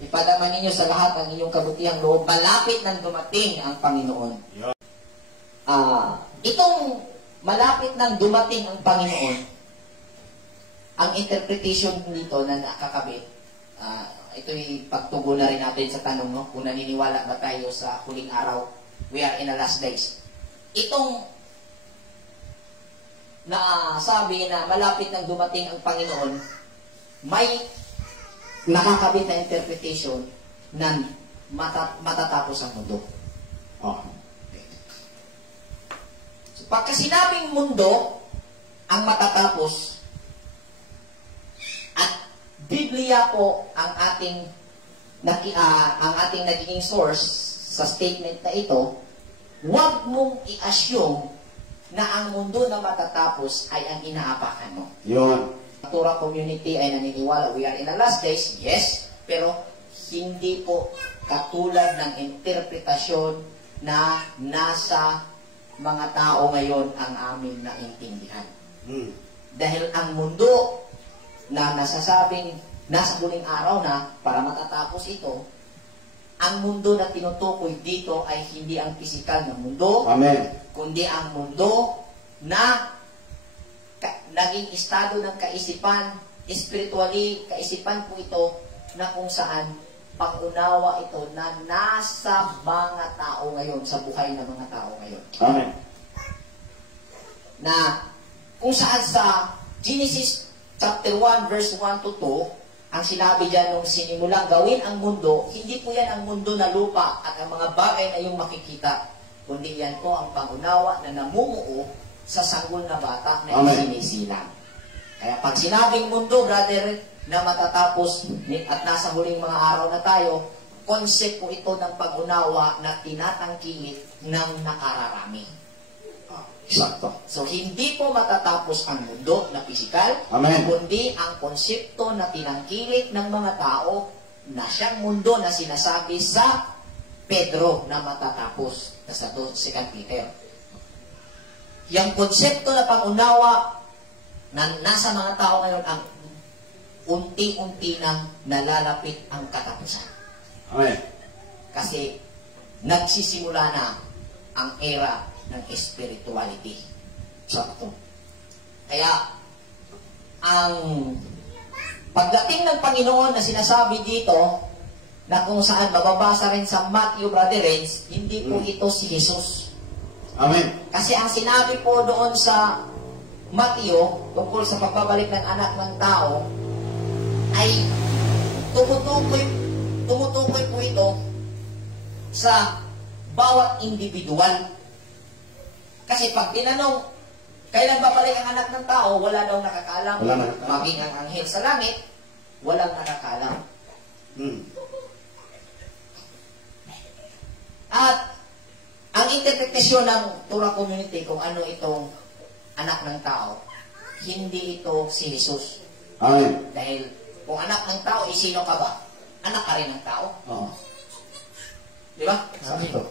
Ipadama ninyo sa lahat ang inyong kabutihang loob. Malapit nang dumating ang Panginoon. Itong malapit nang dumating ang Panginoon, ang interpretation dito na nakakabit, ito'y pagtugon na rin natin sa tanong, no? Kung naniniwala ba tayo sa huling araw, we are in the last days. Itong sabi na malapit nang dumating ang Panginoon, may nakakabit na interpretation na matatapos ang mundo. So, pagka sinabing mundo ang matatapos, at Biblia po ang ating naging source sa statement na ito, huwag mong i-assume na ang mundo na matatapos ay ang inaapakan mo. Yun. Tura community ay naniniwala we are in the last days, yes, pero hindi po katulad ng interpretasyon na nasa mga tao ngayon ang aming naintindihan. Dahil ang mundo na nasasabing nasa huling araw na para matatapos ito, ang mundo na tinutukoy dito ay hindi ang pisikal na mundo, Amen, kundi ang mundo na naging estado ng kaisipan, spiritually, kaisipan po ito na kung saan pag-unawa ito na nasa mga tao ngayon, sa buhay ng mga tao ngayon. Amen. Na kung saan sa Genesis chapter 1 verse 1 to 2, ang sinabi dyan nung sinimulang gawin ang mundo, hindi po yan ang mundo na lupa at ang mga bagay na yung makikita, kundi yan po ang pangunawa na namumuo sa sanggol na bata na isinisilang. Kaya pag sinabing mundo, brother, na matatapos at nasa huling mga araw na tayo, concept po ito ng pag-unawa na tinatangkilik ng nakararami. Sakto. So, hindi po matatapos ang mundo na pisikal, Amen, kundi ang konsepto na tinangkilik ng mga tao na siyang mundo na sinasabi sa Pedro na matatapos. Sa 2 Peter. Yung konsepto na pangunawa na nasa mga tao ngayon ang unti-unti nang nalalapit ang katapusan. Amen. Kasi nagsisimula na ang era ng spirituality. Sakto. Kaya ang pagdating ng Panginoon na sinasabi dito na kung saan mababasa rin sa Matthew, Brother Renz, hindi po ito si Jesus. Amen. Kasi ang sinabi po doon sa Matthew tungkol sa pagbabalik ng anak ng tao ay tumutukoy po ito sa bawat individual. Kasi pag tinanong, kailan babalik ang anak ng tao, wala daw nakakaalam. Maging ang anghel sa langit, walang nakakaalam. At ang interpretasyon ng Torah community kung ano itong anak ng tao, hindi ito si Jesus. Amen. Dahil kung anak ng tao, sino ka ba? Anak ka rin ng tao. Oo. Di ba? Sakto.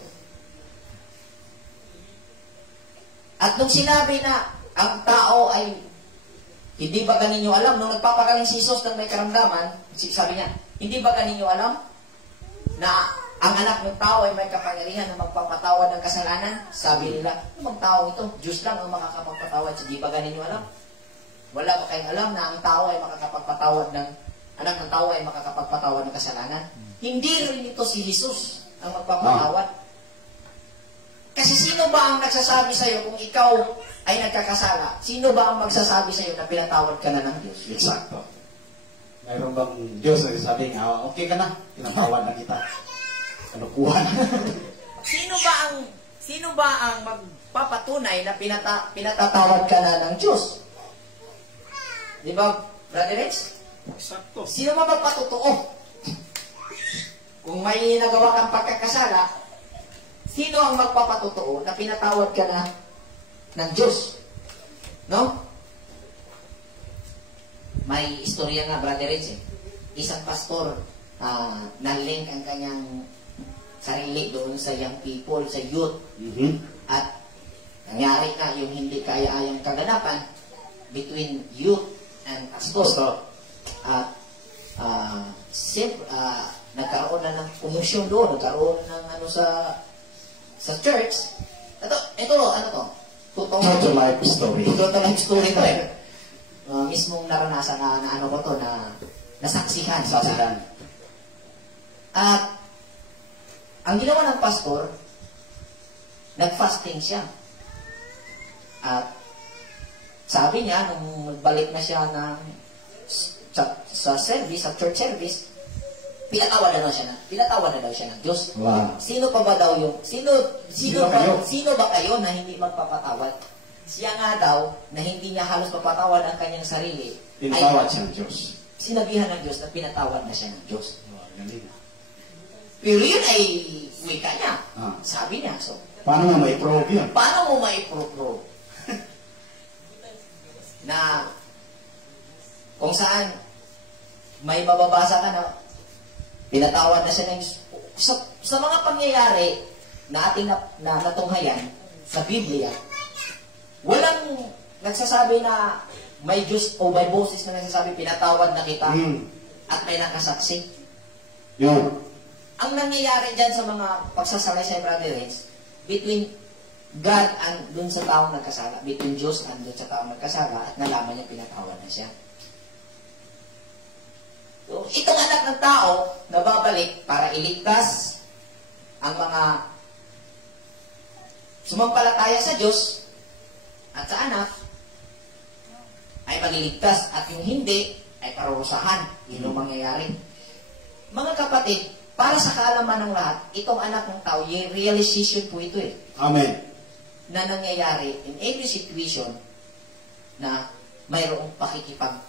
At nung sinabi na ang tao ay hindi ba ganinyo alam, nung nagpapagaling si Jesus ng may karamdaman, sabi niya, hindi ba ganinyo alam na ang anak ng tao ay may kapangyarihan na magpapatawad ng kasalanan? Sabi nila, ang tao ito, Diyos lang ang makakapagpatawad. So, di ba ganinyo alam? Wala ba kayong alam na ang tao ay makakapagpatawad ng, anak ng tao ay makakapagpatawad ng kasalanan? Hindi rin ito si Jesus ang magpapatawad. Kasi sino ba ang nagsasabi sa'yo kung ikaw ay nagkakasala? Sino ba ang magsasabi sa'yo na pinatawad ka na ng Diyos? Exacto. Mayroon bang Diyos na sabi nga, okay ka na, pinatawad na kita. Kalukuhan. Sino ba ang magpapatunay na pinatatawad ka na ng Diyos? Di ba, Brother Rich? Exacto. Sino ba magpatotoo? Kung may nagawa kang pagkakasala, sino ang magpapatotoo na pinatawad ka na ng Diyos? No? May istorya nga, Brother Rich, isang pastor, na-link ang kanyang sarili doon sa young people, sa youth. At nangyari na yung hindi kaya-ayang kaganapan between youth and pastor. At siyempre, nagkaroon na ng commotion doon, nagkaroon ng ano sa church. Ito, ano to? True to life story. True to life story to eh. Mismong naranasan na ano ko to, na nasaksihan. At ang ginawa ng pastor, nag-fasting siya. At sabi niya, nung magbalik na siya sa service, sa church service, pinatawad na daw siya ng Diyos. Wow. Sino pa ba daw yung, sino ba kayo na hindi magpapatawad? Siya nga daw, na hindi niya halos papatawad ang kanyang sarili, Pinatawad siya ng Diyos. Sinabihan ng Diyos na pinatawad na siya ng Diyos. Wow, galing. Pero yun ay wika niya. Sabi niya. So, Paano mo mai-prove yun? paano mo mai-prove na kung saan may mababasa ka na pinatawad na siya ng Diyos? Sa mga pangyayari na ating natunghayan sa Biblia, walang nagsasabi na may Diyos o may boses na nagsasabi pinatawad na kita at may nakasaksi. Yun. Ang nangyayari dyan sa mga pagsasalaysay, Brother Renz, between God and dun sa taong nagkasala, between Diyos and dun sa taong nagkasala, at nalaman niya pinatawad na siya. So, itong anak ng tao na babalik para iligtas ang mga sumampalataya sa Diyos at sa anak, ay maliligtas, at yung hindi ay parurusahan. Yun ang mangyayari. Mga kapatid, para sa kaalaman ng lahat, itong anak ng tao, yung realization po ito eh. Amen. Na nangyayari in every situation na mayroong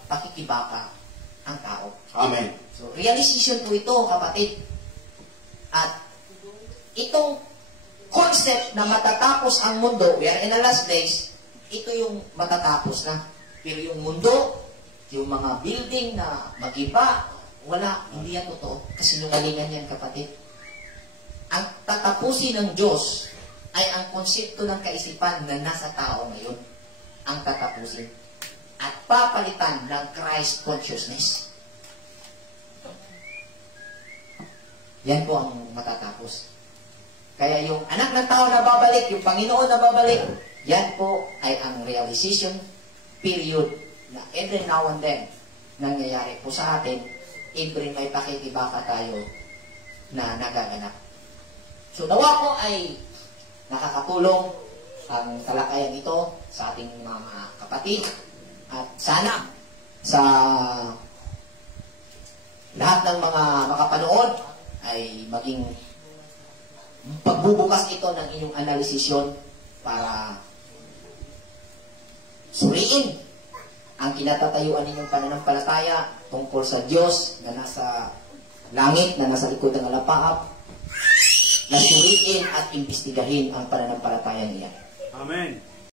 pakikibaka ang tao. Amen. So, realization po ito, kapatid. At itong concept na matatapos ang mundo, we are in the last days, ito yung matatapos na. Pero yung mundo, yung mga building na mag-iba, wala, hindi yan totoo. Kasinungalingan yan, kapatid. Ang tatapusin ng Diyos ay ang konsepto ng kaisipan na nasa tao ngayon. Ang tatapusin. At papalitan ng Christ consciousness. Yan po ang matatapos. Kaya yung anak ng tao na babalik, yung Panginoon na babalik, yan po ay ang realization period na every now and then nangyayari po sa atin, every may pakikibaka tayo na nagaganap. So, nawa po ay nakakatulong ang talakayan ito sa ating mga kapatid. At sana sa lahat ng mga makapanood ay maging pagbubukas ito ng inyong analisisyon para suriin ang kinatatayuan ninyong pananampalataya tungkol sa Diyos na nasa langit, na nasa likod ng alapaap, na suriin at imbestigahin ang pananampalataya niya. Amen.